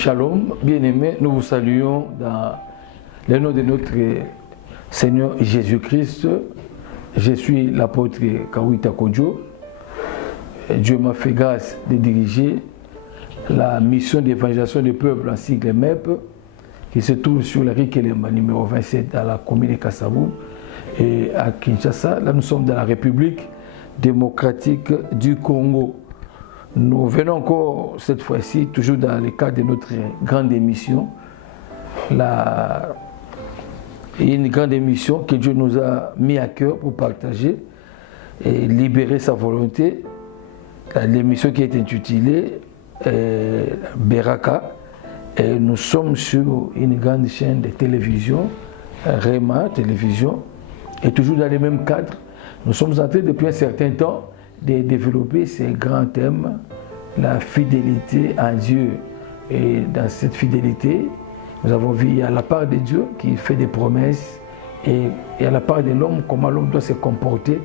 Shalom, bien-aimés, nous vous saluons dans le nom de notre Seigneur Jésus-Christ. Je suis l'apôtre Kawita Kodjo. Dieu m'a fait grâce de diriger la mission d'évangélisation du peuple en sigle MEP qui se trouve sur la rue Kelema numéro 27 dans la commune de Kassabou et à Kinshasa. Là, nous sommes dans la République démocratique du Congo. Nous venons encore cette fois-ci, toujours dans le cadre de notre grande émission, une grande émission que Dieu nous a mis à cœur pour partager et libérer sa volonté. L'émission qui est intitulée Beraka. Et nous sommes sur une grande chaîne de télévision, Rema Télévision, et toujours dans le même cadre. Nous sommes en train depuis un certain temps de développer ces grands thèmes, la fidélité à Dieu. Et dans cette fidélité, nous avons vu à la part de Dieu qui fait des promesses et à la part de l'homme, comment l'homme doit se comporter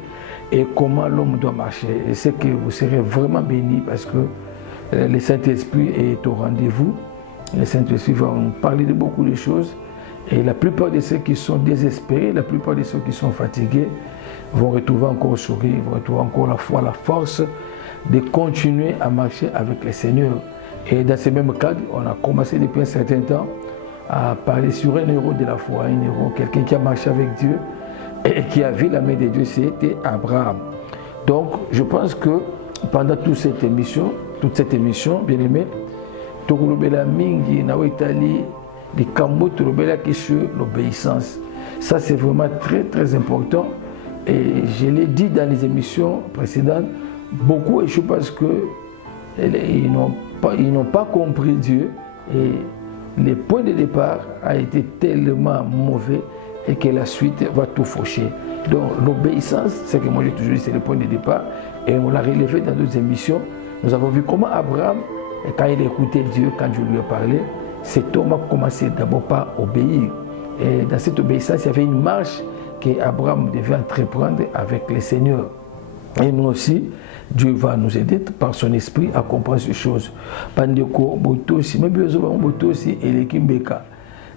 et comment l'homme doit marcher. Et c'est que vous serez vraiment bénis parce que le Saint-Esprit est au rendez-vous. Le Saint-Esprit va nous parler de beaucoup de choses. Et la plupart de ceux qui sont désespérés, la plupart de ceux qui sont fatigués, vont retrouver encore le sourire, vont retrouver encore la foi, la force de continuer à marcher avec le Seigneur. Et dans ce même cadre, on a commencé depuis un certain temps à parler sur un héros de la foi, un héros, quelqu'un qui a marché avec Dieu et qui a vu la main de Dieu, c'était Abraham. Donc, je pense que pendant toute cette émission, bien aimé, l'obéissance. Ça, c'est vraiment très, très important. Et je l'ai dit dans les émissions précédentes, beaucoup échouent parce qu'ils n'ont pas compris Dieu et le point de départ a été tellement mauvais et que la suite va tout faucher. Donc l'obéissance, c'est que moi j'ai toujours dit, c'est le point de départ et on l'a relevé dans d'autres émissions. Nous avons vu comment Abraham, quand il écoutait Dieu, quand Dieu lui a parlé, cet homme a commencé d'abord par obéir. Et dans cette obéissance, il y avait une marche qu'Abraham devait entreprendre avec le Seigneur. Et nous aussi, Dieu va nous aider par son esprit à comprendre ces choses. Pandeko, Botosi, même Botosi et les Kimbeka.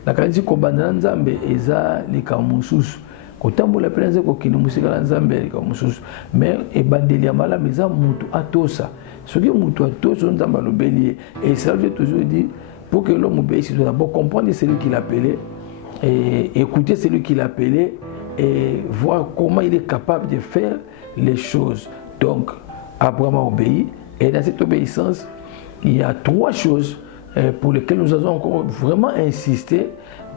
La qualité kobana nzambe eza likamususu. Kotambola penza ko kinimusika nzambe likamususu. Mais ebandeli ya malamu eza mutu atosa. Ce qui mutu atosa nzamba lobeli. Et ça j'ai toujours dit pour que l'homme obéisse, il doit d'abord comprendre celui qui l'appelait et écouter celui qui l'appelait et voir comment il est capable de faire les choses. Donc, Abraham a obéi. Et dans cette obéissance, il y a trois choses pour lesquelles nous avons encore vraiment insisté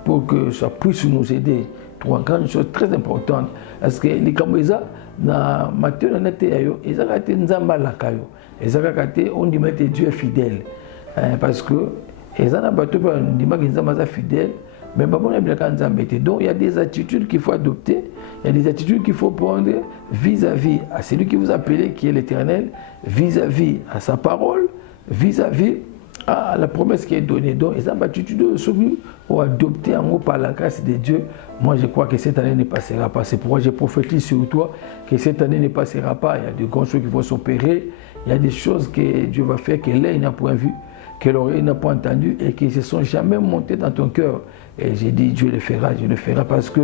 pour que ça puisse nous aider. Trois grandes choses très importantes. Parce que les Kamouza, dans Matthieu, on dit que Dieu est fidèle. Parce que les gens sont fidèles. Mais donc il y a des attitudes qu'il faut adopter, il y a des attitudes qu'il faut prendre vis-à-vis à celui qui vous appelle, qui est l'Éternel, vis-à-vis à sa parole, vis-à-vis à la promesse qui est donnée. Donc les attitudes ont adopté en haut par la grâce de Dieu. Moi je crois que cette année ne passera pas. C'est pourquoi je prophétise sur toi que cette année ne passera pas. Il y a de grandes choses qui vont s'opérer, il y a des choses que Dieu va faire que l'œil n'a point vu, que l'oreille n'a pas entendu et qui ne se sont jamais montées dans ton cœur. Et j'ai dit, Dieu le fera parce que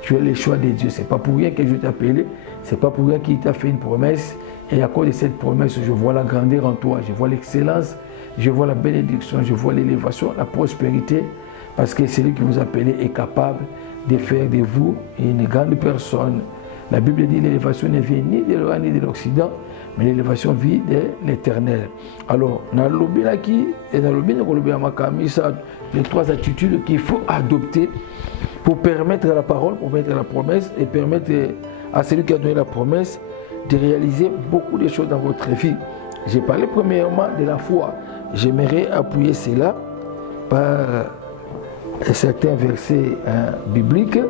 tu es le choix de Dieu. Ce n'est pas pour rien que Dieu t'a appelé, ce n'est pas pour rien qu'il t'a fait une promesse. Et à cause de cette promesse, je vois la grandeur en toi, je vois l'excellence, je vois la bénédiction, je vois l'élévation, la prospérité, parce que celui qui vous appelle est capable de faire de vous une grande personne. La Bible dit l'élévation ne vient ni de l'Orient ni de l'Occident, mais l'élévation vit de l'Éternel. Alors, dans le lobby et dans le lobby les trois attitudes qu'il faut adopter pour permettre à la parole, pour permettre à la promesse et permettre à celui qui a donné la promesse de réaliser beaucoup de choses dans votre vie. J'ai parlé premièrement de la foi. J'aimerais appuyer cela par certains versets bibliques.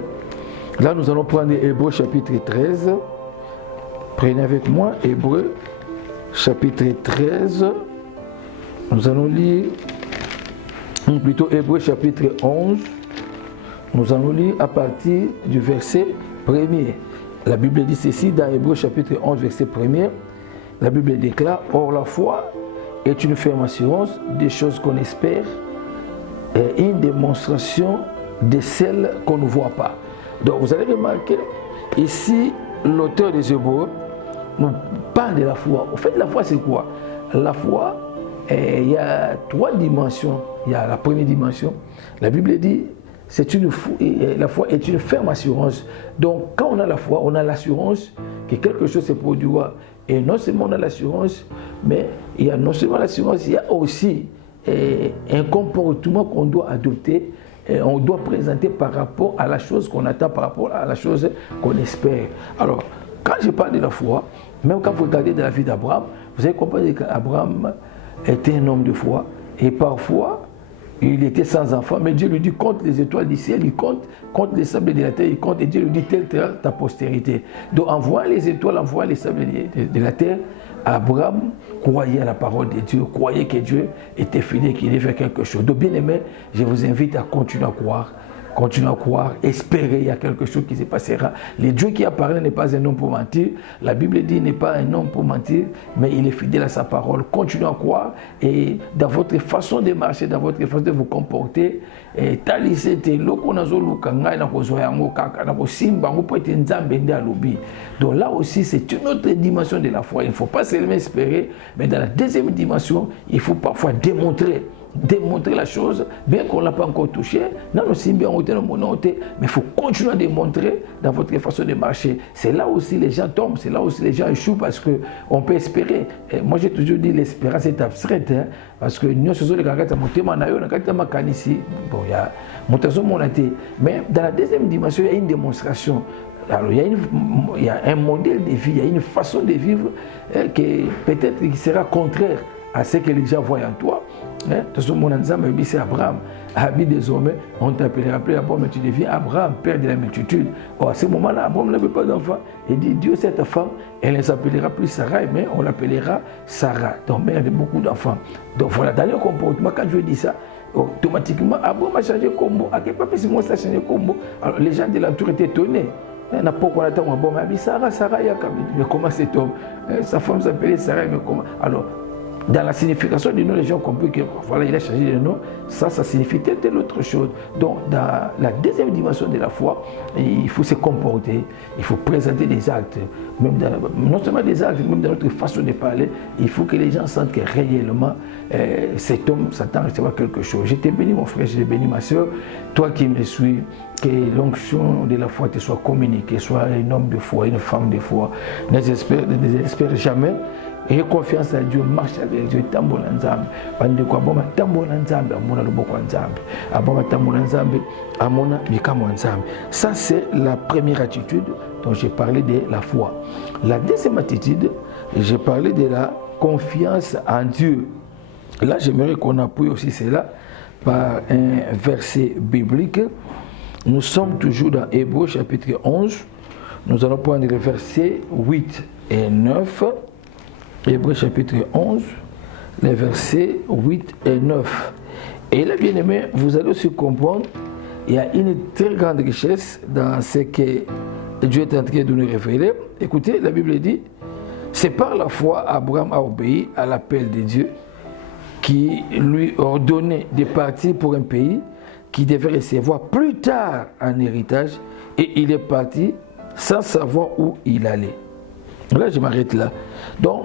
Là, nous allons prendre Hébreux chapitre 13. Prenez avec moi Hébreux chapitre 13. Nous allons lire, ou plutôt Hébreux chapitre 11. Nous allons lire à partir du verset 1er. La Bible dit ceci dans Hébreux chapitre 11, verset 1er. La Bible déclare, or la foi est une ferme assurance des choses qu'on espère, une démonstration de celle qu'on ne voit pas. Donc vous allez remarquer, ici, l'auteur des Hébreux nous parle de la foi. Au fait, la foi, c'est quoi? La foi, il y a 3 dimensions. Il y a la première dimension. La Bible dit, la foi est une ferme assurance. Donc, quand on a la foi, on a l'assurance que quelque chose se produira. Et non seulement on a l'assurance, mais il y a non seulement l'assurance, il y a aussi un comportement qu'on doit adopter. Et on doit présenter par rapport à la chose qu'on attend, par rapport à la chose qu'on espère. Alors, quand je parle de la foi, même quand vous regardez dans la vie d'Abraham, vous allez comprendre qu'Abraham était un homme de foi. Et parfois, il était sans enfant, mais Dieu lui dit, compte les étoiles du ciel, il compte les sables de la terre, il compte, et Dieu lui dit, telle ta postérité. Donc, en voyant les étoiles, en voyant les sables de la terre, Abraham croyait à la parole de Dieu, croyait que Dieu était fidèle, qu'il allait faire quelque chose. Donc, bien aimé, je vous invite à continuer à croire, espérer, il y a quelque chose qui se passera. Le Dieu qui a parlé n'est pas un homme pour mentir. La Bible dit qu'il n'est pas un homme pour mentir, mais il est fidèle à sa parole. Continuez à croire et dans votre façon de marcher, dans votre façon de vous comporter, donc là aussi, c'est une autre dimension de la foi. Il ne faut pas seulement espérer, mais dans la deuxième dimension, il faut parfois démontrer la chose, bien qu'on ne l'a pas encore touché, mais il faut continuer à démontrer dans votre façon de marcher. C'est là aussi les gens tombent, c'est là aussi les gens échouent parce qu'on peut espérer. Et moi j'ai toujours dit l'espérance est abstraite, hein, parce que nous sommes les gars qui mais dans la deuxième dimension, il y a une démonstration. Alors, il y a un modèle de vie, il y a une façon de vivre qui peut-être qui sera contraire à ce que les gens voient en toi. De ce moment, c'est Abraham. Désormais, on t'appellera plus Abraham, mais tu deviens Abraham, père de la multitude. Or, à ce moment-là, Abraham n'avait pas d'enfant. Il dit, Dieu, cette femme, elle ne s'appellera plus Sarah, mais on l'appellera Sarah, donc mère de beaucoup d'enfants. Donc voilà, dans le comportement, quand Dieu dit ça, automatiquement, Abraham a changé de combo. À quel point moi, ça a changé de combo. Alors, les gens de l'entour étaient étonnés. On a pas qu'on attend un bon, mais Sarah, il y a mais comment cet homme? Sa femme s'appelait Sarah, mais comment? Alors, dans la signification du nom, les gens ont compris que voilà, il a changé de nom, ça signifie telle autre chose. Donc, dans la deuxième dimension de la foi, il faut se comporter, il faut présenter des actes, même non seulement des actes, même dans notre façon de parler, il faut que les gens sentent que réellement cet homme s'attend à recevoir quelque chose. Je t'ai béni, mon frère, je t'ai béni, ma soeur, toi qui me suis, que l'onction de la foi te soit communiquée, sois un homme de foi, une femme de foi. Ne désespère jamais. Et confiance à Dieu, marche avec Dieu, tambola nzambe. Bande kwa boma tambola nzambe, amona loboko nzambe. Aboma tambola nzambe, amona bikamo nzambe. Ça c'est la première attitude dont j'ai parlé de la foi. La deuxième attitude, j'ai parlé de la confiance en Dieu. Là, j'aimerais qu'on appuie aussi cela par un verset biblique. Nous sommes toujours dans Hébreux chapitre 11. Nous allons prendre les versets 8 et 9. Hébreux chapitre 11, les versets 8 et 9. Et là, bien aimé, vous allez aussi comprendre, il y a une très grande richesse dans ce que Dieu est en train de nous révéler. Écoutez, la Bible dit, c'est par la foi Abraham a obéi à l'appel de Dieu qui lui ordonnait de partir pour un pays qu'il devait recevoir plus tard en héritage, et il est parti sans savoir où il allait. Là, je m'arrête là. Donc,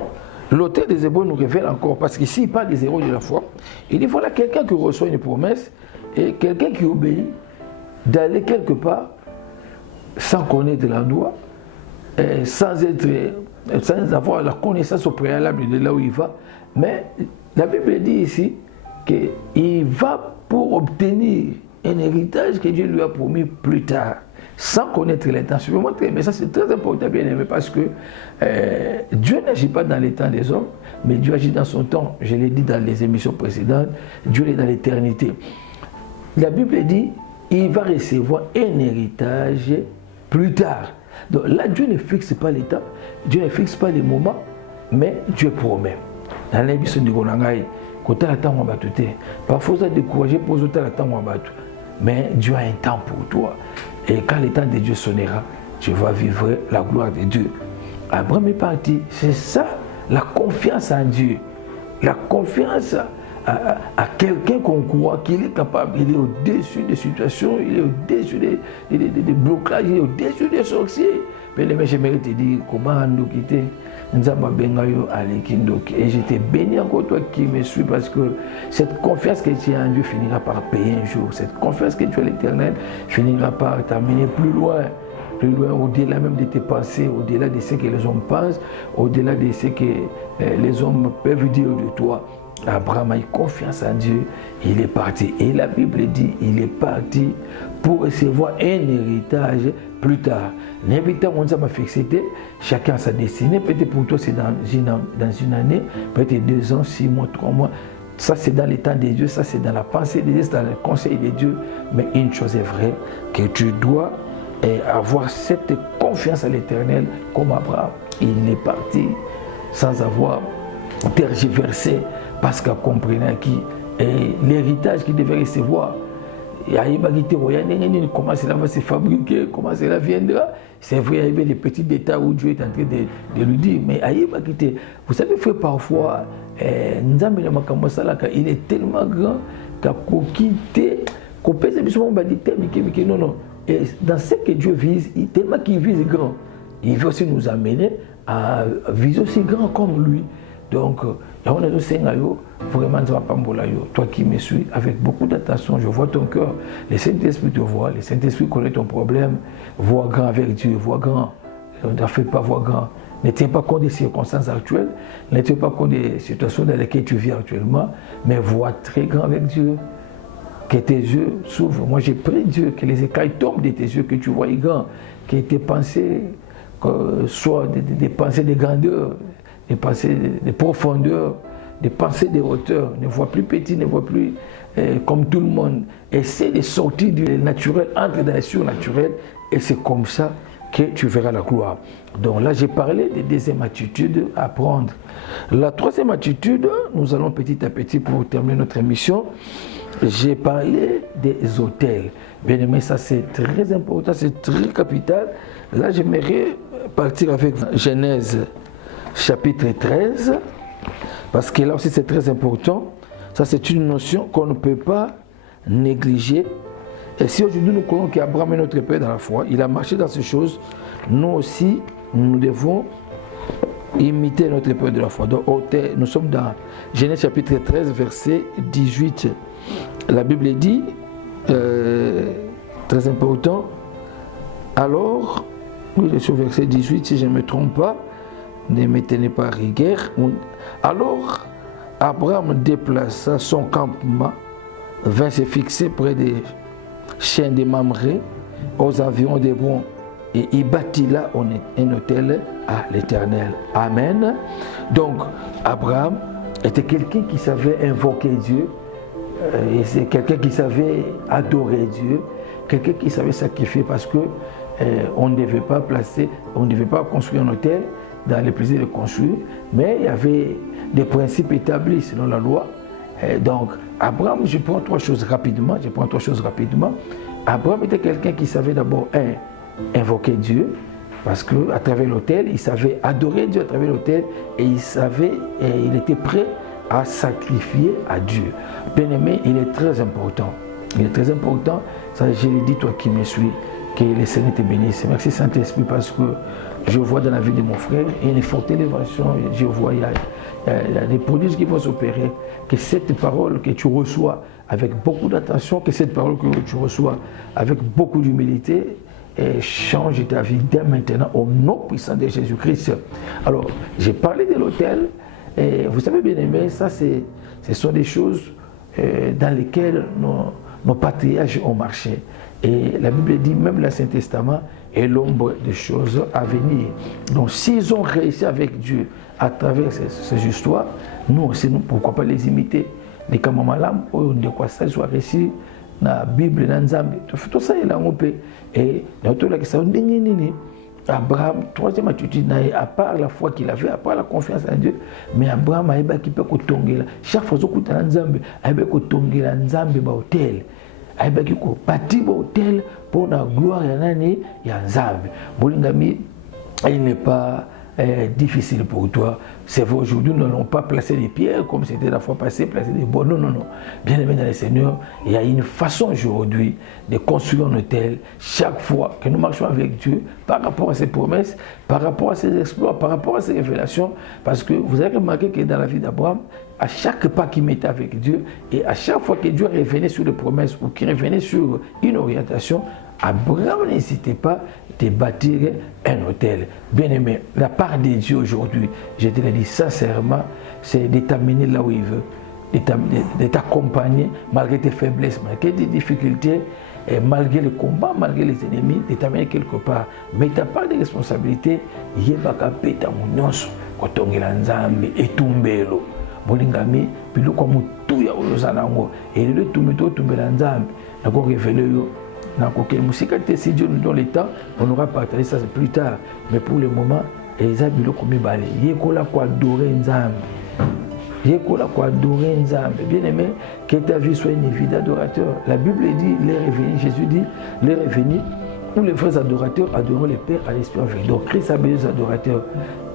l'auteur des Hébreux nous révèle encore, parce qu'ici il parle des héros de la foi, il dit voilà quelqu'un qui reçoit une promesse et quelqu'un qui obéit d'aller quelque part sans connaître l'endroit, sans avoir la connaissance au préalable de là où il va. Mais la Bible dit ici qu'il va pour obtenir un héritage que Dieu lui a promis plus tard, sans connaître l'intention. Mais ça c'est très important, bien aimé, parce que Dieu n'agit pas dans les temps des hommes, mais Dieu agit dans son temps. Je l'ai dit dans les émissions précédentes, Dieu est dans l'éternité. La Bible dit, il va recevoir un héritage plus tard. Donc là, Dieu ne fixe pas l'étape, Dieu ne fixe pas les moments, mais Dieu promet. Dans l'émission de Gonangaï, quand on attend, on va tout. Parfois, on a découragé pour autres attendre, on va tout. Mais Dieu a un temps pour toi. Et quand le temps de Dieu sonnera, tu vas vivre la gloire de Dieu. Abraham est parti. C'est ça, la confiance en Dieu. La confiance à quelqu'un qu'on croit qu'il est capable, il est au-dessus des situations, il est au-dessus des blocages, il est au-dessus des sorciers. Mais j'aimerais te dire comment nous quitter. Et j'étais béni encore toi qui me suis, parce que cette confiance que tu as en Dieu finira par payer un jour. Cette confiance que tu as en l'Éternel finira par t'amener plus loin, au-delà même de tes pensées, au-delà de ce que les hommes pensent, au-delà de ce que les hommes peuvent dire de toi. Abraham a eu confiance en Dieu, il est parti. Et la Bible dit, il est parti pour recevoir un héritage plus tard. L'héritage, on m'a fixé, chacun sa destinée. Peut-être pour toi, c'est dans une année, peut-être 2 ans, 6 mois, 3 mois. Ça, c'est dans les temps de Dieu, ça, c'est dans la pensée de Dieu, c'est dans le conseil de Dieu. Mais une chose est vraie, que tu dois avoir cette confiance à l'Éternel comme Abraham. Il est parti sans avoir tergiversé, parce qu'il comprenait qui l'héritage qu'il devait recevoir. Comment cela va se fabriquer, comment cela viendra. C'est vrai, il y avait des petits détails où Dieu est en train de lui dire. Mais vous savez, parfois, il est tellement grand qu'on peut se non. Et dans ce que Dieu vise, tellement qu'il vise grand, il veut aussi nous amener à viser aussi grand comme lui. Donc, vraiment, toi qui me suis, avec beaucoup d'attention, je vois ton cœur. Le Saint-Esprit te voit, le Saint-Esprit connaît ton problème. Vois grand avec Dieu, vois grand. Ne fais pas voir grand. Ne tiens pas compte des circonstances actuelles, ne tiens pas compte des situations dans lesquelles tu vis actuellement, mais vois très grand avec Dieu. Que tes yeux s'ouvrent. Moi, j'ai prié Dieu, que les écailles tombent de tes yeux, que tu vois grand, que tes pensées soient des pensées de grandeur, des pensées de profondeur, des pensées de hauteur. Ne vois plus petit, ne vois plus comme tout le monde. Essaie de sortir du naturel, entre dans le surnaturel, et c'est comme ça que tu verras la gloire. Donc là, j'ai parlé de deuxième attitude à prendre. La troisième attitude, nous allons petit à petit pour terminer notre émission. J'ai parlé des autels. Bien aimé, ça c'est très important, c'est très capital. Là, j'aimerais partir avec Genèse chapitre 13, parce que là aussi c'est très important. Ça c'est une notion qu'on ne peut pas négliger. Et si aujourd'hui nous croyons qu'Abraham est notre père dans la foi, il a marché dans ces choses, nous aussi, nous devons imiter notre père de la foi. Donc, nous sommes dans Genèse chapitre 13, verset 18. La Bible dit, très important, alors, oui, sur verset 18, si je ne me trompe pas, ne me tenez pas à rigueur. Alors, Abraham déplaça son campement, vint se fixer près des chiens de Mamré, aux environs d'Hébron, et il bâtit là un autel à l'Éternel. Amen. Donc, Abraham était quelqu'un qui savait invoquer Dieu, et c'est quelqu'un qui savait adorer Dieu, quelqu'un qui savait sacrifier, parce que on ne devait pas construire un autel dans les plaisirs de construire, mais il y avait des principes établis selon la loi. Donc, Abraham, je prends trois choses rapidement. Abraham était quelqu'un qui savait d'abord, invoquer Dieu, parce qu'à travers l'autel, il savait adorer Dieu à travers l'autel, et il était prêt à sacrifier à Dieu. Bien-aimé, il est très important. Il est très important, ça je l'ai dit, toi qui me suis, que le Seigneur te bénisse. Merci Saint-Esprit, parce que je vois dans la vie de mon frère une forte élévation, je vois il y a des prodiges qui vont s'opérer, que cette parole que tu reçois avec beaucoup d'attention, que cette parole que tu reçois avec beaucoup d'humilité, change ta vie dès maintenant au nom puissant de Jésus-Christ. Alors, j'ai parlé de l'autel, et vous savez bien aimé, ça ce sont des choses dans lesquelles nos patriarches ont marché. Et la Bible dit, même l'Ancien Testament est l'ombre des choses à venir. Donc s'ils ont réussi avec Dieu à travers ces histoires, nous aussi, pourquoi pas les imiter? Les Kamamalam, de quoi ça soit réussi dans la Bible, dans Nzambe, tout ça est là, on peut. Et dans tout ça, Abraham, troisième attitude, à part la foi qu'il avait, à part la confiance en Dieu, mais Abraham a été qui peut cotonguer. Chaque fois que tu as Nzambe, il a cotonguer Nzambe ba hôtel. Il a bâti ba hôtel pour la gloire ya Nzambe. Bolingami, il n'est pas difficile pour toi. C'est vrai, aujourd'hui, nous n'allons pas placer des pierres comme c'était la fois passée, placer des bois. Non, non, non. Bien aimé dans le Seigneur, il y a une façon aujourd'hui de construire un hôtel chaque fois que nous marchons avec Dieu par rapport à ses promesses, par rapport à ses exploits, par rapport à ses révélations. Parce que vous avez remarqué que dans la vie d'Abraham, à chaque pas qu'il mettait avec Dieu et à chaque fois que Dieu revenait sur les promesses ou qu'il revenait sur une orientation, Abraham n'hésitait pas de bâtir un hôtel. Bien aimé, la part de Dieu aujourd'hui, je te le dis sincèrement, c'est de t'amener là où il veut, de t'accompagner malgré tes faiblesses, malgré tes difficultés, et malgré le combat, malgré les ennemis, de t'amener quelque part. Mais tu n'as pas de responsabilité, yebaka peta munyonso, kotongela nzambe, etumbelo. Bolingami, biloko mutu ya oyozanango, et le tumito tumbela nzambe, nako révéler yo. Si Dieu nous donne le temps, on aura partagé ça plus tard. Mais pour le moment, les habits comme balé. Yekola quoi adorer Nzambe. Yekola quoi adorer Nzambe. Bien aimé, que ta vie soit une vie d'adorateur. La Bible dit, les revenus, Jésus dit, les revenus, où les vrais adorateurs adoreront le Père à l'Esprit en vie. Donc Christ a besoin d'adorateurs.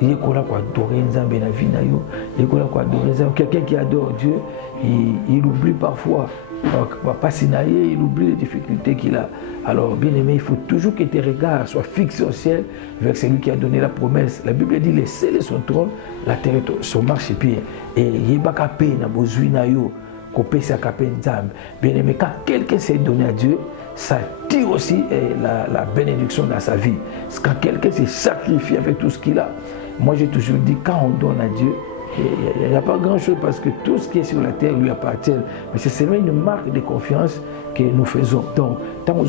Yekola quoi adorer Nzambe na vie na yo. Yekola quoi adorer Nzambe. Quelqu'un qui adore Dieu, il oublie parfois. Il oublie les difficultés qu'il a. Alors, bien aimé, il faut toujours que tes regards soient fixés au ciel vers celui qui a donné la promesse. La Bible dit, laissez-le son trône, la terre est son marchepied. Et yebaka pe na bozui na yo, kopesa kape nzambe. Bien aimé, quand quelqu'un s'est donné à Dieu, ça tire aussi la bénédiction dans sa vie. Quand quelqu'un s'est sacrifié avec tout ce qu'il a. Moi, j'ai toujours dit, quand on donne à Dieu, il n'y a pas grand chose parce que tout ce qui est sur la terre lui appartient. Mais c'est seulement une marque de confiance que nous faisons. Donc, tant que nous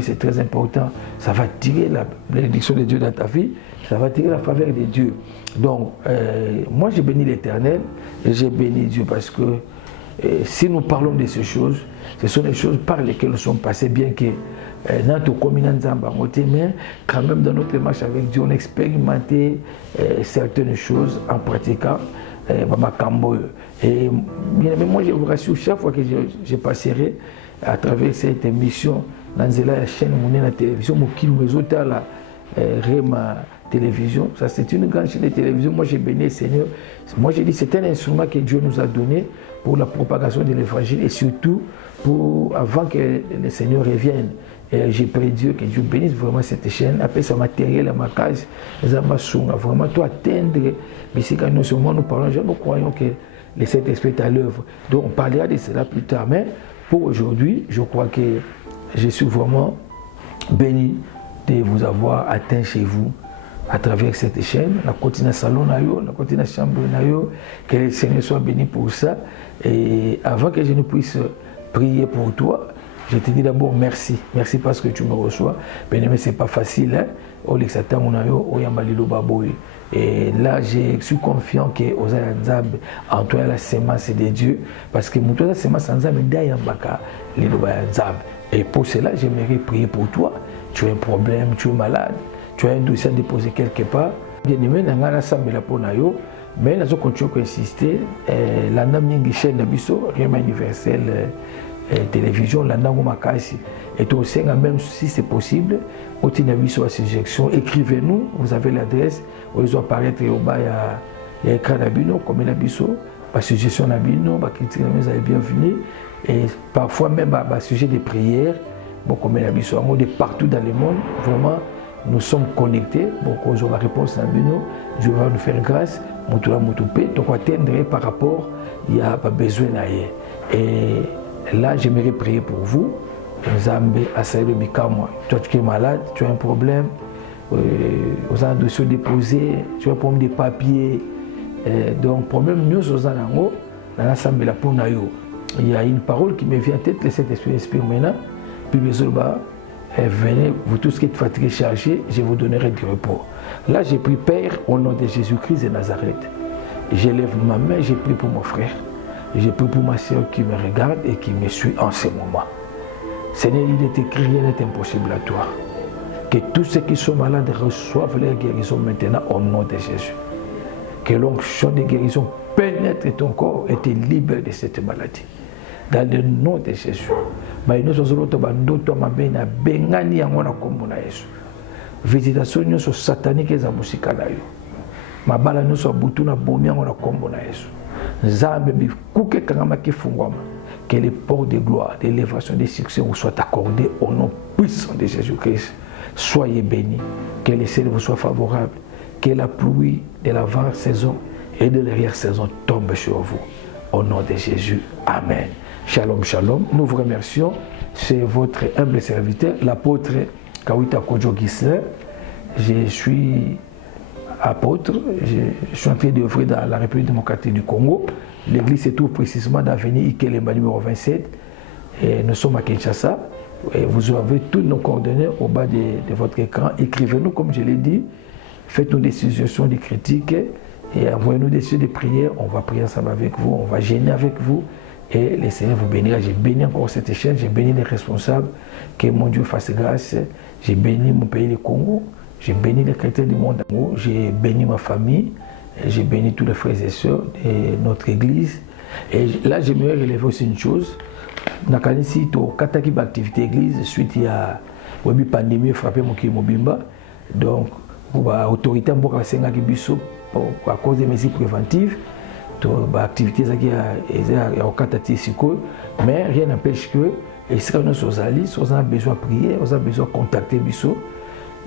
c'est très important. Ça va tirer la bénédiction de Dieu dans ta vie. Ça va tirer la faveur de Dieu. Donc, moi j'ai béni l'Éternel et j'ai béni Dieu parce que si nous parlons de ces choses, ce sont des choses par lesquelles nous sommes passés, bien que notre communauté mais quand même dans notre marche avec Dieu, on a expérimenté certaines choses en pratiquant et moi je vous rassure, chaque fois que je passerai à travers cette émission dans la chaîne la télévision la Rema télévision, ça c'est une grande chaîne de télévision. Moi j'ai béni le Seigneur. Moi j'ai dit c'est un instrument que Dieu nous a donné pour la propagation de l'évangile et surtout avant que le Seigneur revienne. Et j'ai prié Dieu que Dieu bénisse vraiment cette chaîne, après ce matériel à ma case, vraiment tout atteindre. Mais c'est quand nous parlons, nous croyons que le Saint-Esprit est à l'œuvre. Donc on parlera de cela plus tard. Mais pour aujourd'hui, je crois que je suis vraiment béni de vous avoir atteint chez vous à travers cette chaîne. La continue salon, la continue chambre, que le Seigneur soit béni pour ça. Et avant que je ne puisse prier pour toi, je te dis d'abord merci. Merci parce que tu me reçois. Bien aimé, c'est pas facile. Hein? Et là, je suis confiant que en toi la semence de Dieu. Parce que mon la semence en Zab et pour cela, j'aimerais prier pour toi. Tu as un problème, tu es malade, tu as un dossier à déposer quelque part. Bien aimé, mais nous continuons à insister. La chaîne d'Abisso, Rema Universel télévision, la Makasi. Et aussi, même si c'est possible, au Tinabiso à suggestion, écrivez-nous, vous avez l'adresse, où ils vont apparaître au bas, il y a écran d'Abino, comme l'Abiso, la suggestion d'Abino, la critique vous avez bienvenue, et parfois même à sujet des prières, bon, comme l'Abiso, de partout dans le monde, vraiment, nous sommes connectés, bon, quand on a la réponse d'Abino, Dieu va nous faire grâce, donc on atteindrait par rapport, il n'y a pas besoin d'ailleurs. Et là, j'aimerais prier pour vous. Nzambe Asaïd Bikamo. Toi, tu es malade, tu as un problème, vous avez un dossier déposé, tu as un problème de papier. Donc, problème, nous, aux Anango, dans l'Assemblée la Ponayo. Il y a une parole qui me vient en tête, laissez l'esprit inspire maintenant. Puis, les autres, venez, vous tous qui êtes fatigués, chargés, je vous donnerai du repos. Là, j'ai pris Père au nom de Jésus-Christ de Nazareth. J'élève ma main, j'ai pris pour mon frère. J'ai pris pour ma soeur qui me regarde et qui me suit en ce moment. Seigneur, il est écrit, rien n'est impossible à toi. Que tous ceux qui sont malades reçoivent leur guérison maintenant au nom de Jésus. Que l'onction de guérison pénètre ton corps et te libère de cette maladie. dans le nom de Jésus. Nous sommes bengani yango na kombo na Yesu. Visitation nyonso satanique eza musika na yo. Mabala nyonso butu na bomi yango na kombo na Yesu. Nzambe bikuke kangama kifungwama. Que les portes de gloire, d'élévation, de succès vous soient accordés au nom puissant de Jésus-Christ. Soyez bénis. Que les ciels vous soient favorables. Que la pluie de l'avant-saison et de l'arrière-saison tombe sur vous. Au nom de Jésus. Amen. Shalom, shalom. Nous vous remercions. C'est votre humble serviteur, l'apôtre Kawita Kojo Gisler. Je suis apôtre. Je suis en train d'œuvrer dans la République démocratique du Congo. L'église se trouve précisément dans l'avenue Ikelemba numéro 27. Et nous sommes à Kinshasa. Et vous avez tous nos coordonnées au bas de votre écran. Écrivez-nous, comme je l'ai dit. Faites-nous des suggestions, des critiques. Et envoyez-nous des sujets de prière. On va prier ensemble avec vous. On va gêner avec vous. Et le Seigneur vous bénira. J'ai béni encore cette chaîne. J'ai béni les responsables. Que mon Dieu fasse grâce. J'ai béni mon pays, le Congo. J'ai béni les chrétiens du monde. J'ai béni ma famille. J'ai béni tous les frères et sœurs de notre église. Et là, j'aimerais relever aussi une chose. Dans la activité église, suite à la pandémie frappé mon Mobimba. Donc, l'autorité a à cause des mesures préventives, l'activité mais rien n'empêche que, et si nous avons besoin de prier, nous avons besoin de contacter Bissot,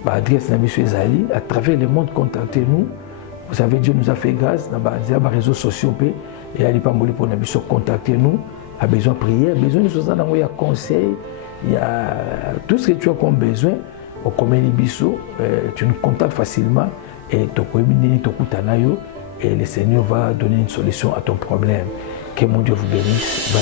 l'adresse de Bissot Ezali, à travers le monde, contactez-nous. Vous savez, Dieu nous a fait grâce dans les réseaux sociaux et à l'Ipamboli pour nous contacter nous, a besoin de prier, besoin de choses, il y a conseils, il y a tout ce que tu as comme besoin, au commun Bissot, tu nous contactes facilement et le Seigneur va donner une solution à ton problème. Que mon Dieu vous bénisse.